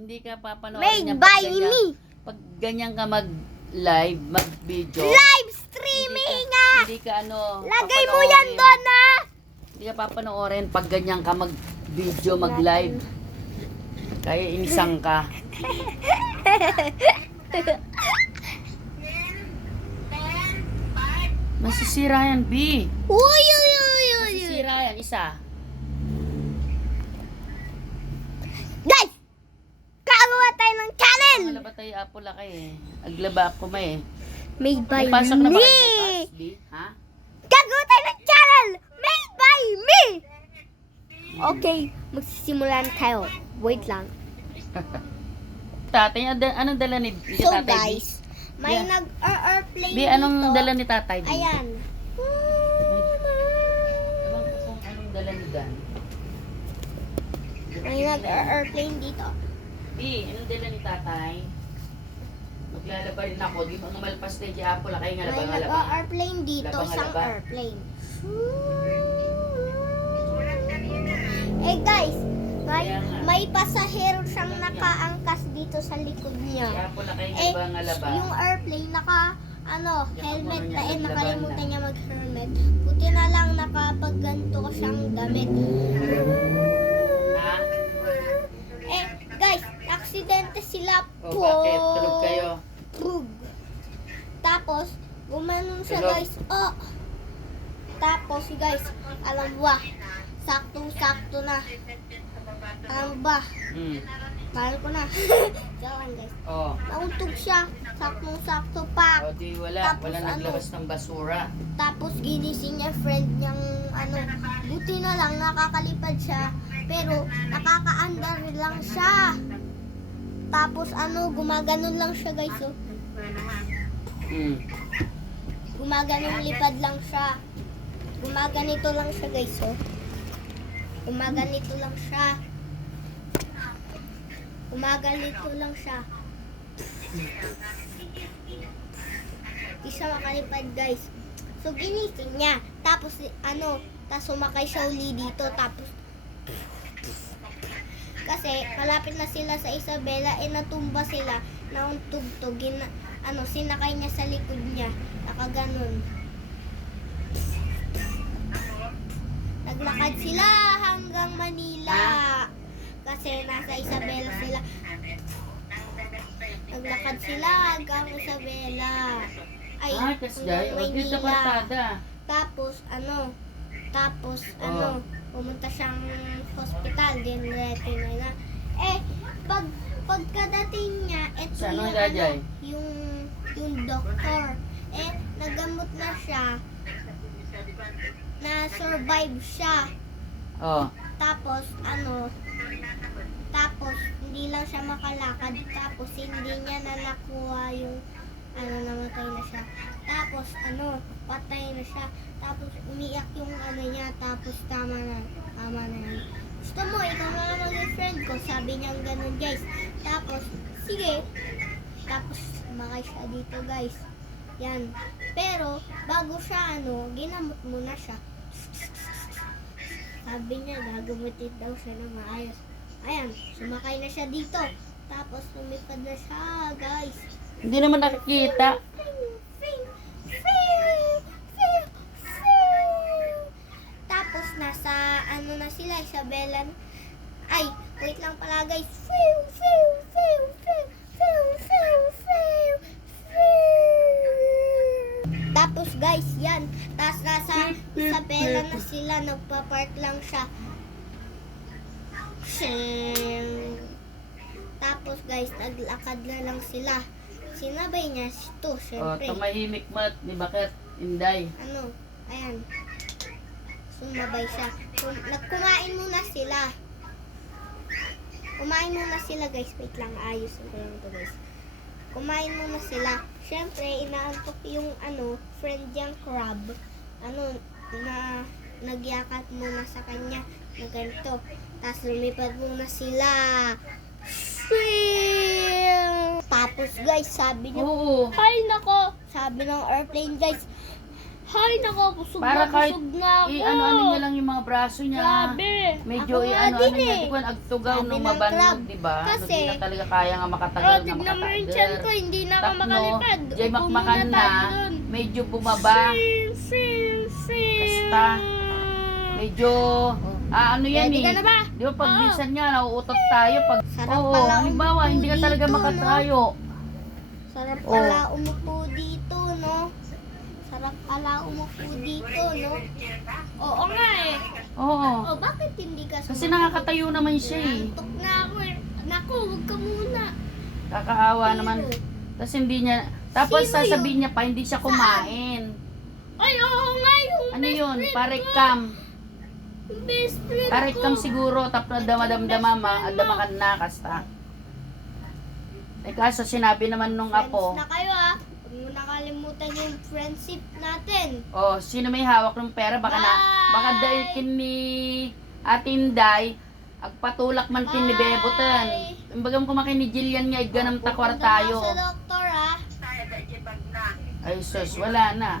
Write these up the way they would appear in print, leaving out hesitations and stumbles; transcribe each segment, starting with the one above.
Hindi ka papanoorin Made niya by ganyan, me. pag ganyan ka mag-live, mag-video. Live streaming nga! Hindi ka ano, Lagay mo yan doon ah! Hindi ka papanoorin pag ganyan ka mag-video, mag-live. Kaya insang ka. Masisira yan, B. Uy, uy, uy, uy, uy. Masisira yan, isa. Guys! Kagawa tayo ng channel! Wala ba tayo apple ka eh? Aglaba ako may eh. Made by May pasok na ba me! kayo sa class, B? Ha? Gagawa tayo ng channel! Made by me! Okay, magsisimula na tayo. Wait lang. Tatay, anong dala ni So tatay, B? guys, may Yeah. nag-airplane B, anong dito. dala ni tatay, B? Ayan. Ewan ko kung anong dala ni Dan. May nag-airplane dito. B, anong dala ni tatay? Maglalaba rin ako. Di mo malpas na yung apple kayo nga May labang-alaba. nag-airplane dito. Labang Isang alaba. airplane. Eh guys, Kaya nga. may pasahero siyang nakaangkas dito sa likod niya. Apple kayo nga Eh, labang-alaba. yung airplane helmet Yan, na naglaban nakalimutan na. niya mag-helmet. Buti na lang nakapagganto ko siyang damit. Ha? Eh, guys, aksidente sila O bakit? Tulog kayo? Pug. Tapos, gumanon siya Tulog. guys. Oh. Tapos guys, alam mo ba? Saktong-sakto na. Alam mo ba? Mahal ko na. Diyan guys. Oh. Nauntog siya. Saktong-sakto pa. O di wala. Tapos Wala ano? naglabas ng basura. Tapos ginising niya friend niyang buti na lang nakakalipad siya. Pero nakakaandar lang siya. Tapos gumaganon lang siya guys. Oh. Gumaganong lipad lang siya. Gumaganito lang siya guys. Oh. Gumaganito lang siya. Gumaganito lang siya. Di siya makalipad guys. So ginising niya. Tapos tapos sumakay siya uli dito. Tapos kasi malapit na sila sa Isabela, natumba sila, nauntugtog, sinakay niya sa likod niya, nakaganon. Naglakad sila hanggang Manila, kasi nasa Isabela sila. Naglakad sila hanggang Isabela. Ay, Kasi hanggang o dito Maynila. barkada. Tapos pumunta siyang hospital din na. Eh pagkadating niya, eto Saan ang yung dajay? yung doktor. Nagamot na siya. Na survive siya. Oh. Tapos hindi lang siya makalakad. Tapos hindi niya na nakuha yung namatay na siya. Tapos patay na siya. Tapos umiyak yung niya. Tapos tama na yan. Gusto mo, ikaw na lang maging friend ko. Sabi niya ganun guys. Tapos, sige. Tapos sumakay siya dito guys. Yan. Pero, bago siya ginamot muna siya. Sabi niya, gagamutin daw siya ng maayos. Ayan, sumakay na siya dito. Tapos, lumipad na siya guys. Hindi naman nakikita. Tapos nasa na sila Isabela. Ay, wait lang pala guys. Tapos guys, yan. Tapos nasa Isabela na sila, nagpa-park lang siya. Tapos guys, naglakad na lang sila. Sinabay niya ito, Oh, syempre. tumahimik mat ni bakit Inday. Ayan. Sumabay siya. Kumain muna sila. Kumain muna sila guys. Wait lang, ayos ko lang to guys. Kumain muna sila. Syempre, inaantok yung friend niyang crab. Na nagyakat muna sa kanya na ganito. Tapos lumipad muna sila. Tapos guys, sabi niya, Oo. ay nako, sabi ng airplane guys, Hay, nako, busog Para na kahit busog na ako. i-ano-ano niya lang yung mga braso niya. Grabe. Medyo Ako nga i-ano-ano din niya. eh. Di ko agtugaw Sabi nung ng mabanog, crab. di ba? Kasi, Hindi na talaga kaya nga makatagal na tignan mo yung tiyan ko, makatagal. hindi na ako Tatlo, makalipad. Jay Upo Makmakan muna na, tayo dun. medyo bumaba. Basta, medyo, ano yan Ready ka eh. na ba? Di ba pag Oo. minsan nga, nauutot tayo. Pag, Sarap oo, pala halimbawa, umupo hindi ka talaga dito, makatayo. Sarap Oh. pala umupo dito, no? Sarap pala umupo dito, no? Oo nga eh. Oo. Oh, bakit hindi ka Kasi nakakatayo naman siya eh. Nantok na ako eh. Naku, huwag ka muna. Kakaawa naman. Tapos hindi niya, tapos Sino sasabihin niya pa, hindi siya kumain. Ay, oo nga yung Ano best yun? friend Parekam. ko. Best friend Parekam ko. siguro, tapos damadama, adamakan na, kasta. Eh kaso sinabi naman nung Friends apo, na kayo ah. Huwag mo nakalimutan yung friendship natin. oh, sino may hawak ng pera, baka dahil kin ni Atinday, agpatulak man kin ni Bebotan. Imbagam kumakin ni Jillian nga, iganam takwar Pupunta tayo. na sa doktor ah. Ay sus, wala na.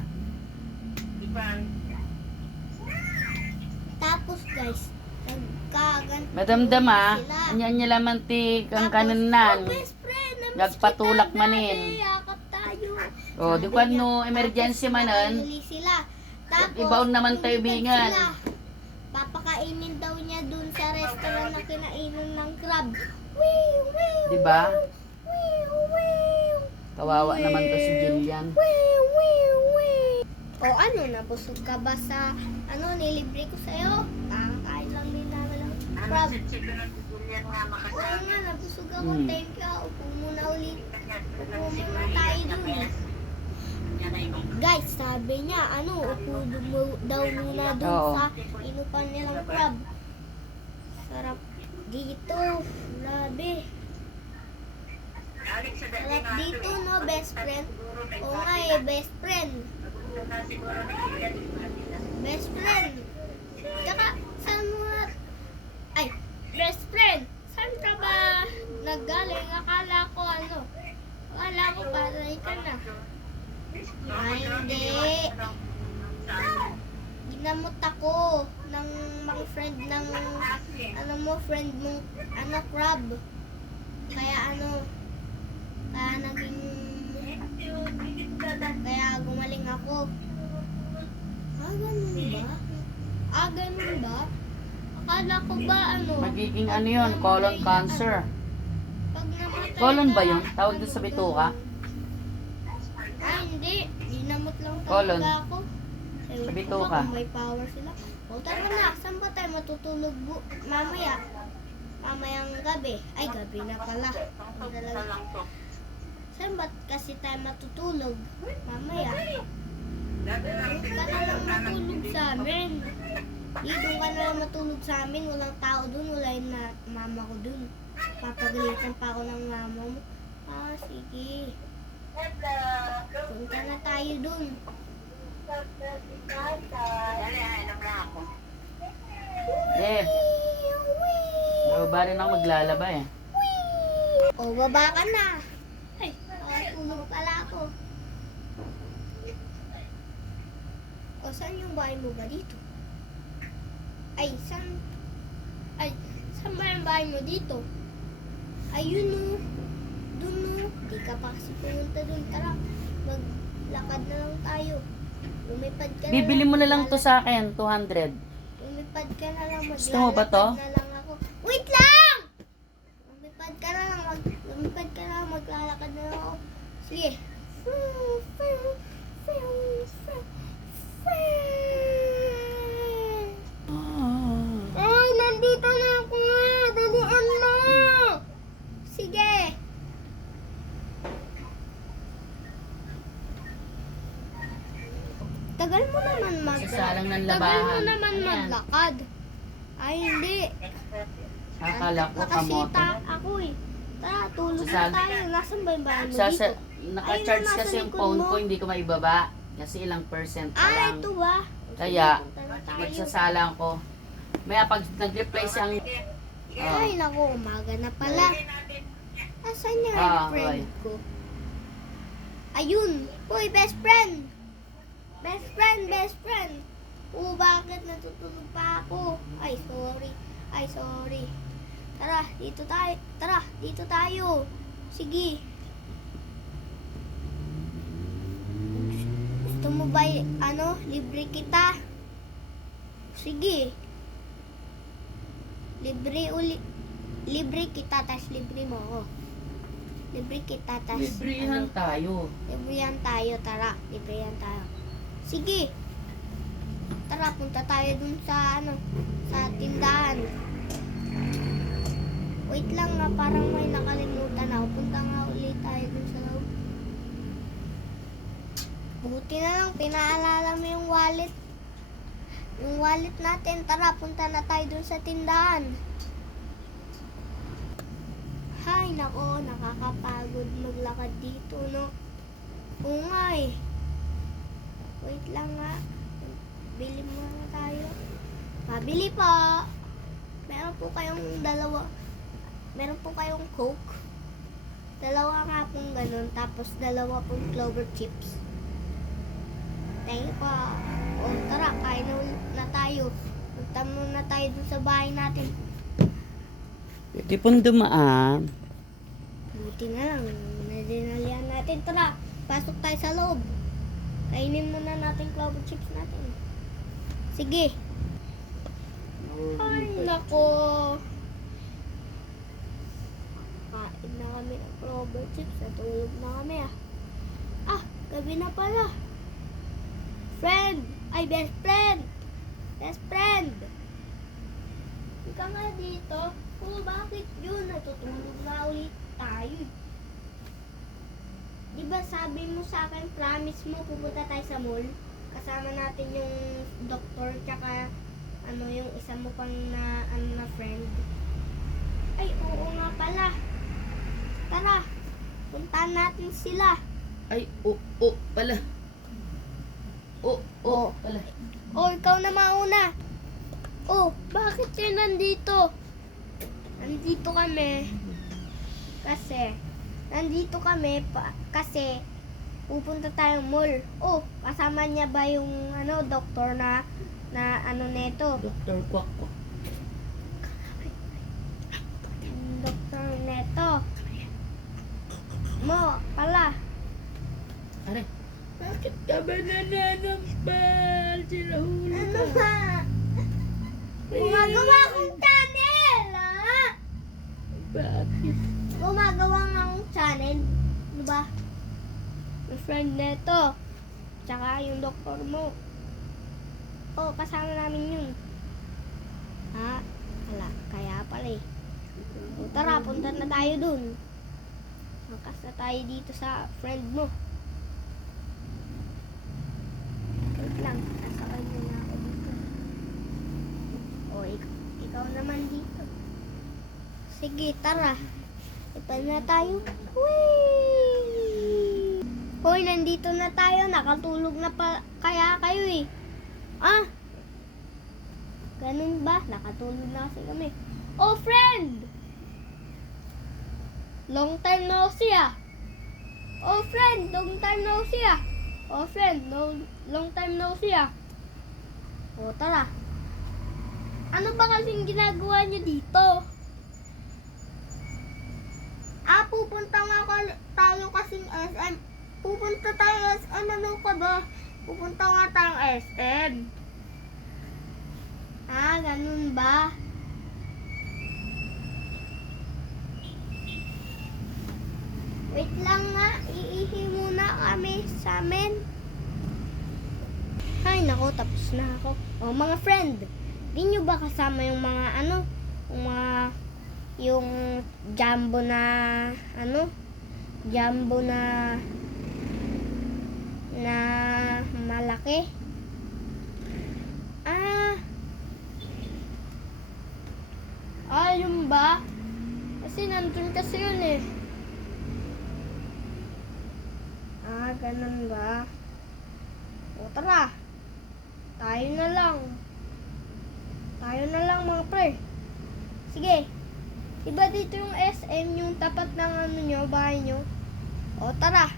Tapos guys, nagkaganto Madamdama, sila. anya laman ti kang Tapos, kananan. oh, best friend, namiss Nagpatulak kita, manin. grabe, yakap tayo. Oh, di Sabi ko niya. ano, emergency Tapos, manan. nakahuli sila. Tapos, Ibaon naman tayo lumipad bingan. sila. Papakainin daw niya dun sa restaurant na kinainan ng crab. Wee, wee, Di ba? wee, wee, Kawawa naman to si Jillian. wee, wee, wee. O ano, nabusog ka ba sa, ano, nilibre ko sa'yo? Kain lang din namin ng crab. Oo nga, nabusog ako. Hmm. Thank you. Upo muna ulit. Upo muna tayo dun. Guys, sabi niya, ano, upo daw muna dun Oo. sa inupan nilang crab. Sarap dito. Grabe. Sarap dito, no, best friend? Oo nga eh, best friend. Best friend. Tsaka, saan mo nga... Ay, best friend. Saan ka ba naggaling? Akala ko ano. Akala ko patay ka na. Ay, hindi. Ginamot ako ng mga friend ng ano mo, friend mong ano, crab. Kaya ano, kaya naging kaya gumaling ako. Ganun ba? Ganun ba? Akala ko ba ano? Magiging ano yun, colon cancer. Pag namatay Colon ba ka, yun? Tawag doon sa bituka? Hindi. Ginamot lang talaga Colon. ako. Sa bituka. Kung may power sila. O tara na, saan ba tayo matutulog mamaya? Mamayang gabi. Ay, gabi na pala. Ang talaga. Saan ba kasi tayo matutulog? Mamaya. Doon ka na lang matulog sa amin. Doon ka na lang matulog sa amin. Walang tao doon. Wala yung mama ko doon. Papagalitan pa ako ng mama mo. Sige. Punta na tayo doon. Eh, baba rin ako maglalaba eh. O, baba ka na. Ay, tulog pala ako. O, saan yung bahay mo ba dito? Ay, saan ba yung bahay mo dito? Ayun o. Dun o. Di ka pa kasi pumunta dun. Tara, maglakad na lang tayo. Lumipad ka na Bibili lang. mo na lang to sa akin, 200. Lumipad ka na lang. Gusto mo ba to? Maglalakad na lang ako. Wait lang! Lumipad ka na lang. Lumipad ka na lang. Maglalakad na lang ako. Sige. Ay, nandito na ako nga. Dalian mo. Sige. Tagal mo naman Sasalang ng Tagal mo labahan. naman Ayan. maglakad. Ay, hindi. Akala ko Nakasita kamote. ako eh. Tara, tulog na Sasal- tayo. Nasaan ba yung bahay mo Sasa, dito? naka-charge Ayun, kasi nasa yung likod phone mo. ko, hindi ko maibaba. Kasi ilang percent pa lang. Ito ba? Kaya, Punta na tayo. magsasalang ko. Maya pag nag-reply siyang, Ay, naku, umaga na pala. Asan niya Ah, yung friend okay. ko? Ayun. Uy, best friend. Best friend, best friend. Bakit natutulog pa ako? Ay, sorry. Ay, sorry. Tara, dito tayo. Tara, dito tayo. Sige. Gusto mo ba, libre kita? Sige. Libre kita, tas libre mo ako. Libre kita, tas Librihan tayo. Librihan tayo, tara. Librihan tayo. Sige. Tara, punta tayo dun sa, sa tindahan. Wait lang nga, parang may nakalimutan ako. Punta nga ulit tayo dun sa loob. Buti na lang, pinaalala mo yung wallet. Yung wallet natin. Tara, punta na tayo dun sa tindahan. Hay, nako, nakakapagod maglakad dito, no? Oo nga eh. Wait lang nga. Bili muna tayo. Pabili po. Meron po kayong dalawa. Meron po kayong Coke. Dalawa nga pong ganun. Tapos dalawa pong Clover Chips. Thank you po. O tara, kain na tayo. Punta muna tayo dun sa bahay natin. Pwede pong dumaan. Buti na lang. Nadinalian natin. Tara, pasok tayo sa loob. Kainin muna natin Clover Chips natin. Sige. Ay, nako. Kain na kami ng Clover Chips. Natulog na kami gabi na pala. Friend! Ay, best friend! Best friend! Ika nga dito. Bakit yun? Natutulog na ulit tayo. Diba sabi mo sa akin, promise mo, pupunta tayo sa mall? Kasama natin yung doktor, tsaka yung isa mo pang na friend. Ay, oo nga pala. Tara, puntahan natin sila. Ay, pala. Pala. Ikaw na mauna. Bakit yun nandito? Nandito kami kasi pupunta tayong mall. Kasama niya ba yung doktor na neto? Dr. Kwak. Doktor neto. Mo, pala. Are, bakit ka ba nananampal? Sinahuli Ano ka. ba? Gumagawa akong channel, Bakit? Gumagawa nga akong channel. Ano ba? Yung friend neto. Tsaka yung doktor mo. Kasama namin yun. Wala. Kaya pala eh. Tara, punta na tayo dun. Angkas na tayo dito sa friend mo. Wait lang. Sasakay muna ako dito. Ikaw naman dito. Sige, tara. Ipal na tayo. Whee! Hoy, nandito na tayo. Nakatulog na pa kaya kayo eh. Ganun ba? Nakatulog na kasi kami. Friend! Long time no see friend! Long time no see friend! Long time no see tara. Ano ba kasing ginagawa niyo dito? Pupunta nga tayo kasing SM. Pupunta tayo SM. Ano ka ba? Pupunta nga tayong SM. Ganun ba? Wait lang nga. Iihi muna kami sa amin. Ay, nako. Tapos na ako. Mga friend. Di nyo ba kasama yung mga yung jumbo na malaki? Yun ba? Kasi nandun kasi yun eh. Ganun ba? Tara. Tayo na lang mga pre. Sige. Diba dito yung SM, yung tapat ng bahay nyo? Tara.